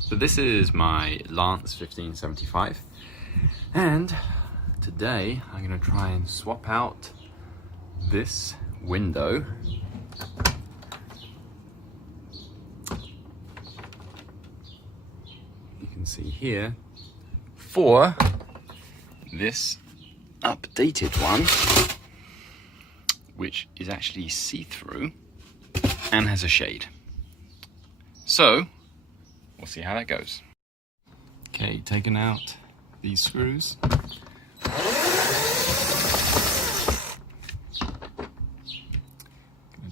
So this is my Lance 1575, and today I'm going to try and swap out this window you can see here for this updated one, which is actually see-through and has a shade. So we'll see how that goes. Okay, taking out these screws. Gonna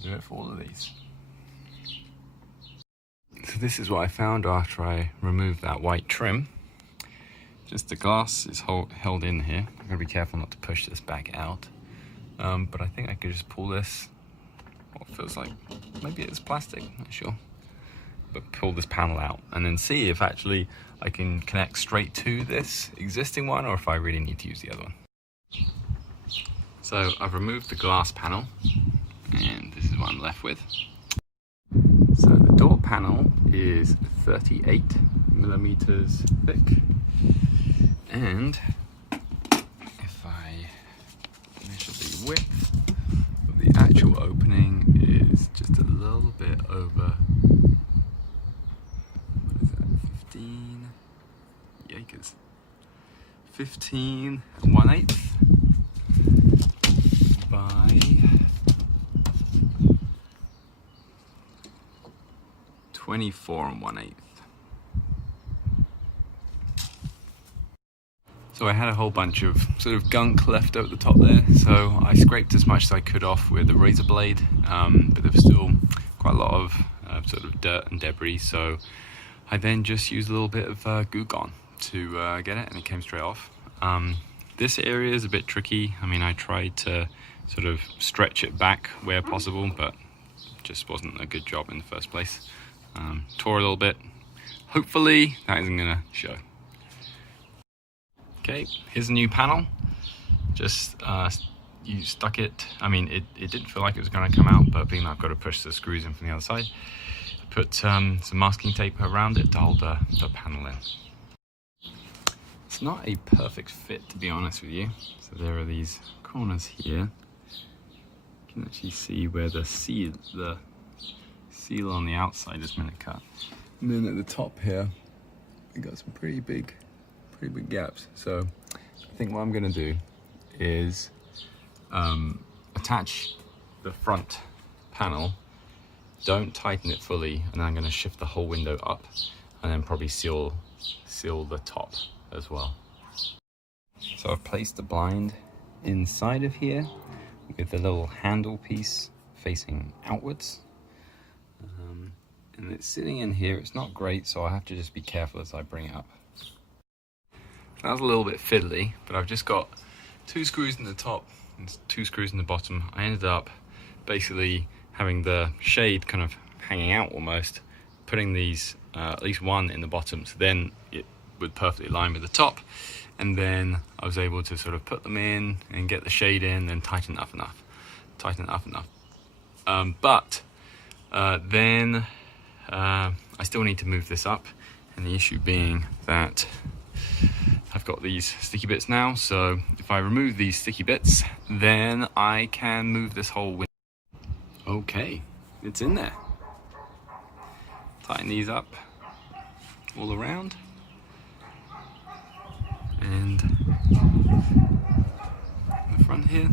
do it for all of these. So this is what I found after I removed that white trim. Just the glass is held in here. I'm gonna be careful not to push this back out. But I think I could just pull this, what feels like, maybe it's plastic, not sure. But pull this panel out and then see if actually I can connect straight to this existing one or if I really need to use the other one. So I've removed the glass panel and this is what I'm left with. So the door panel is 38 millimeters thick, and if I measure the width of the actual opening is just a little bit over, 15 1/8 by 24 1/8. So I had a whole bunch of sort of gunk left at the top there, so I scraped as much as I could off with a razor blade, but there was still quite a lot of sort of dirt and debris, so I then just used a little bit of Goo Gone to get it, and it came straight off. This area is a bit tricky. I mean, I tried to sort of stretch it back where possible, but just wasn't a good job in the first place. Tore a little bit. Hopefully that isn't gonna show. Okay, here's a new panel. Just you stuck it. I mean, it didn't feel like it was gonna come out, but being that I've got to push the screws in from the other side, I put some masking tape around it to hold the panel in. It's not a perfect fit, to be honest with you. So there are these corners here. You can actually see where the seal on the outside has been cut. And then at the top here, we got some pretty big gaps. So I think what I'm gonna do is attach the front panel, don't tighten it fully, and I'm gonna shift the whole window up and then probably seal the top as well. So I've placed the blind inside of here with the little handle piece facing outwards, and it's sitting in here. It's not great, so I have to just be careful as I bring it up. That was a little bit fiddly, but I've just got 2 screws in the top and 2 screws in the bottom. I ended up basically having the shade kind of hanging out almost, putting these at least one in the bottom, so then it would perfectly line with the top, and then I was able to sort of put them in and get the shade in and tighten it up enough. But then I still need to move this up, and the issue being that I've got these sticky bits now, so if I remove these sticky bits, then I can move this whole window. Okay, it's in there. Tighten these up all around. And the front here,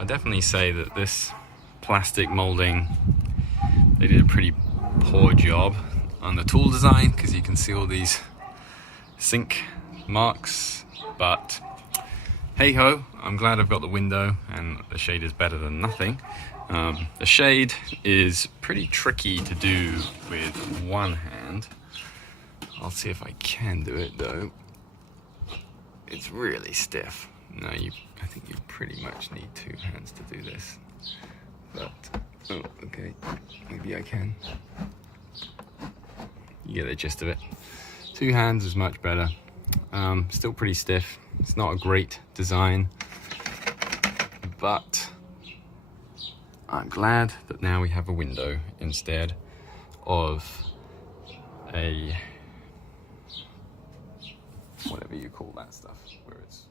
I definitely say that this plastic molding, they did a pretty poor job on the tool design, because you can see all these sink marks, but hey ho, I'm glad I've got the window, and the shade is better than nothing. The shade is pretty tricky to do with one hand. I'll see if I can do it though. It's really stiff. No, I think you pretty much need 2 hands to do this. But, oh, okay, maybe I can. You get the gist of it. 2 hands is much better. Still pretty stiff. It's not a great design, but I'm glad that now we have a window instead of a whatever you call that stuff, where it's